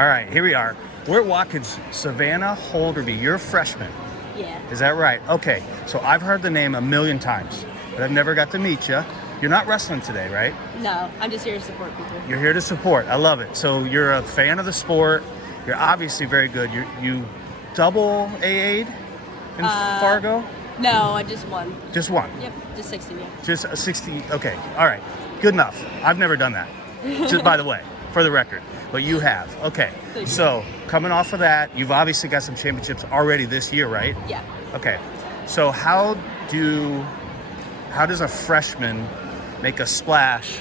All right, here we are. We're walking Savannah Holderby. You're a freshman. Yeah. Is that right? Okay, so I've heard the name a million times, but I've never got to meet you. You're not wrestling today, right? No, I'm just here to support people. You're here to support. I love it. So you're a fan of the sport. You're obviously very good. You double AA'd in Fargo? No, I just won. Just one? Yep, just 60, yeah. Just a 60. Okay, all right. Good enough. I've never done that, just by the way, for the record. But you have. Okay, so coming off of that, you've obviously got some championships already this year, right? Yeah. Okay, so how does a freshman make a splash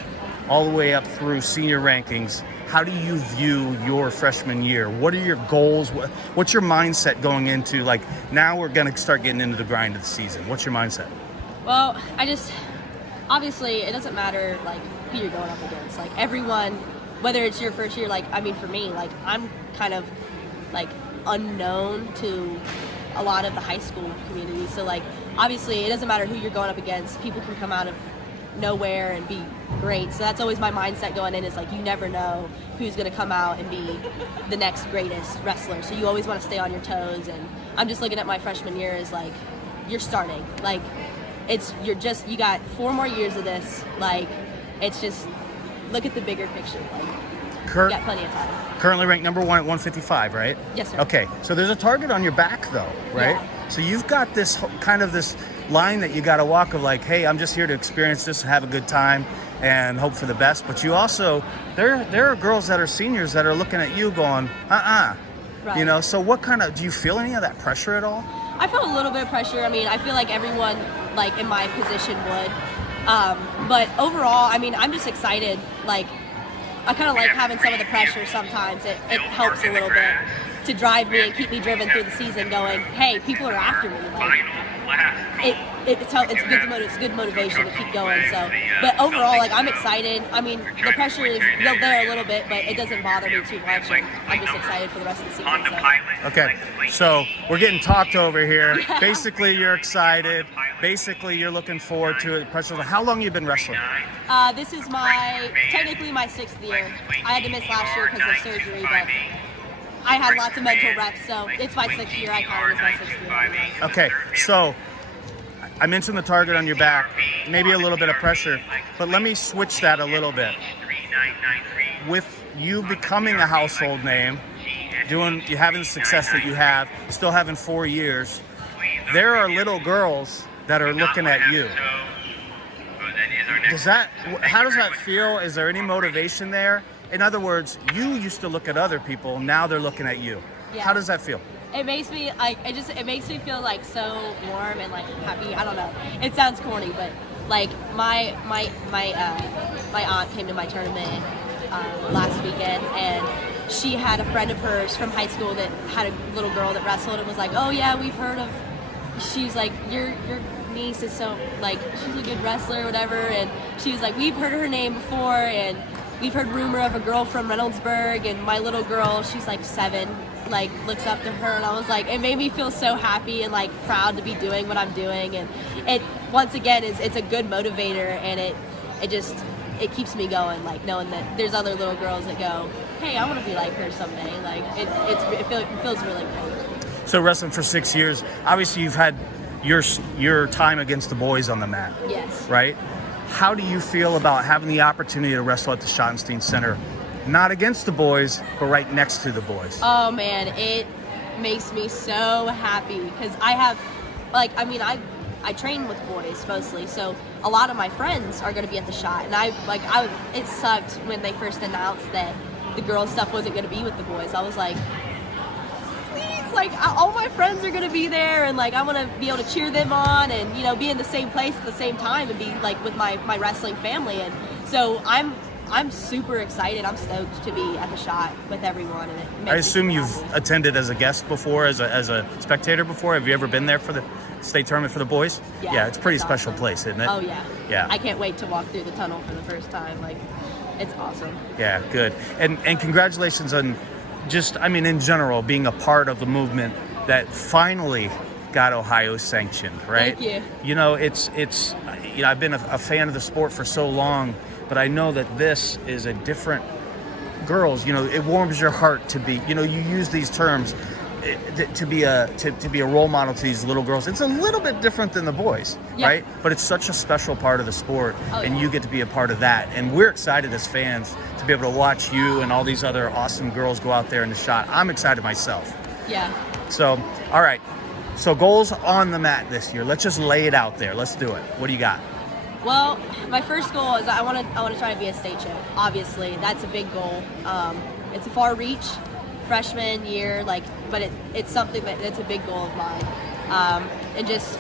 all the way up through senior rankings? How do you view your freshman year? What are your goals? What's your mindset going into, like, now we're going to start getting into the grind of the season? What's your mindset? Well, obviously, it doesn't matter, like, who you're going up against. Like, everyone, whether it's your first year, like, I mean, for me, like, I'm kind of, like, unknown to a lot of the high school community. So, like, obviously, it doesn't matter who you're going up against. People can come out of nowhere and be great. So that's always my mindset going in, is like, you never know who's going to come out and be the next greatest wrestler. So you always want to stay on your toes. And I'm just looking at my freshman year as, like, you're starting. Like, you got 4 more years of this. Like, it's just, look at the bigger picture. Like, you got plenty of time. Currently ranked number 1 at 155, right? Yes, sir. Okay, so there's a target on your back, though, right? Yeah. So you've got this kind of this line that you got to walk of, like, hey, I'm just here to experience this and have a good time and hope for the best. But you also, there are girls that are seniors that are looking at you going, Right. You know, so do you feel any of that pressure at all? I feel a little bit of pressure. I mean, I feel like everyone, like, in my position would. But overall, I mean, I'm just excited. Like, I kind of like having some of the pressure sometimes. It helps a little bit to drive me and keep me driven through the season, going, hey, people are after me. Like, it's good motivation to keep going. So, but overall, like, I'm excited. I mean, the pressure is there a little bit, but it doesn't bother me too much. And I'm just excited for the rest of the season. So. Okay, so we're getting talked over here. Basically, you're excited. Basically, you're looking forward to it. Pressure. How long have you been wrestling? This is technically my 6th year. I had to miss last year because of surgery, but I had lots of mental reps, so it's my 6th year. I count it as my 6th year. Okay, so I mentioned the target on your back, maybe a little bit of pressure, but let me switch that a little bit. With you becoming a household name, you having the success that you have, still having 4 years, there are little girls that are looking at you. How does that feel? Is there any motivation there? In other words, you used to look at other people, now they're looking at you. Yeah. How does that feel? It makes me it makes me feel, like, so warm and, like, happy. I don't know. It sounds corny, but, like, my aunt came to my tournament last weekend, and she had a friend of hers from high school that had a little girl that wrestled and was like, oh yeah, we've heard of. She's like, your niece is so, like, she's a good wrestler or whatever, and she was like, we've heard her name before, and we've heard rumor of a girl from Reynoldsburg, and my little girl, she's like 7, like, looks up to her, and I was like, it made me feel so happy and, like, proud to be doing what I'm doing, and it, once again, it's a good motivator, and it keeps me going, like, knowing that there's other little girls that go, hey, I want to be like her someday. Like, it feels really great. So wrestling for 6 years, obviously you've had your time against the boys on the mat. Yes. Right? How do you feel about having the opportunity to wrestle at the Schottenstein Center? Not against the boys, but right next to the boys. Oh, man, it makes me so happy because I have, like, I mean, I train with boys mostly, so a lot of my friends are going to be at the Shot, and it sucked when they first announced that the girls stuff wasn't going to be with the boys. I was like, please, like, all my friends are going to be there, and, like, I want to be able to cheer them on and, you know, be in the same place at the same time and be, like, with my wrestling family. And so I'm super excited. I'm stoked to be at the Shot with everyone. And it makes I assume me so you've happy. attended as a guest before, as a spectator before. Have you ever been there for the state tournament for the boys? Yeah, it's a pretty it's special awesome. place, isn't it? Oh, yeah. Yeah. I can't wait to walk through the tunnel for the first time. Like, it's awesome. Yeah, good. And congratulations on just, I mean, in general, being a part of the movement that finally got Ohio sanctioned, right? Thank you. You know, it's I've been a fan of the sport for so long, but I know that this is a different girls, you know, it warms your heart to be, you know, you use these terms to be a role model to these little girls. It's a little bit different than the boys, right? But it's such a special part of the sport, and you get to be a part of that. And we're excited as fans to be able to watch you and all these other awesome girls go out there in the shot. I'm excited myself. Yeah. So, all right. So goals on the mat this year. Let's just lay it out there. Let's do it. What do you got? Well, my first goal is I want to try to be a state champ. Obviously, that's a big goal. It's a far reach, freshman year, like, but it's something that's a big goal of mine. And just,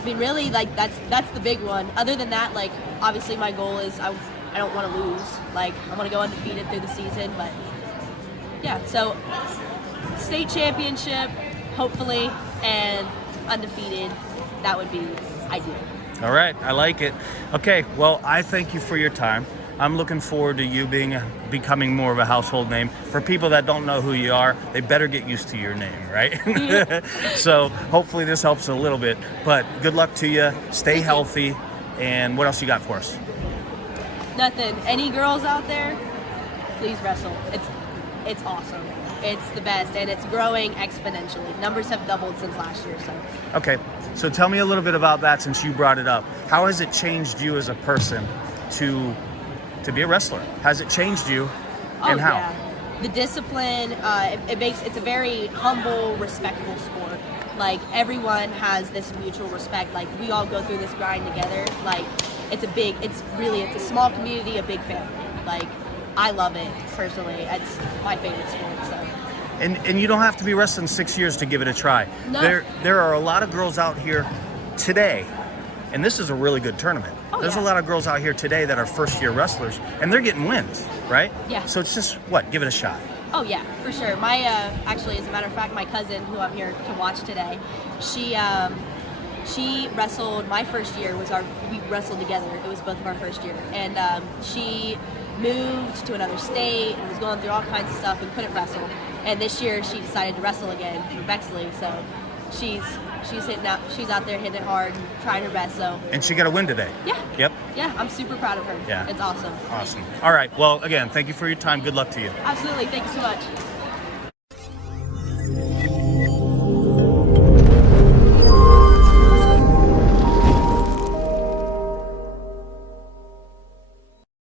I mean, really, like that's the big one. Other than that, like, obviously my goal is I don't want to lose. Like, I want to go undefeated through the season. But yeah, so state championship, hopefully, and undefeated. That would be ideal. All right, I like it. Okay, well, I thank you for your time. I'm looking forward to you becoming more of a household name. For people that don't know who you are, they better get used to your name, right? So hopefully this helps a little bit. But good luck to you. Stay healthy. And what else you got for us? Nothing. Any girls out there, please wrestle. It's awesome. It's the best, and it's growing exponentially. Numbers have doubled since last year. So. Okay. So tell me a little bit about that since you brought it up. How has it changed you as a person to be a wrestler? Has it changed you, and how? Yeah. The discipline, it's a very humble, respectful sport. Like, everyone has this mutual respect. Like, we all go through this grind together. Like, it's a small community, a big family. Like, I love it personally. It's my favorite sport. So. And you don't have to be wrestling 6 years to give it a try. No. There are a lot of girls out here today, and this is a really good tournament. There's a lot of girls out here today that are first-year wrestlers, and they're getting wins, right? Yeah. So it's just, give it a shot. Oh yeah, for sure. My actually, as a matter of fact, my cousin, who I'm here to watch today, she wrestled my first year. We wrestled together. It was both of our first year, and she moved to another state and was going through all kinds of stuff and couldn't wrestle. And this year she decided to wrestle again for Bexley. So she's out there hitting it hard and trying her best. So. And she got a win today. Yeah. Yep. Yeah, I'm super proud of her. Yeah. It's awesome. Awesome. All right. Well, again, thank you for your time. Good luck to you. Absolutely. Thank you so much.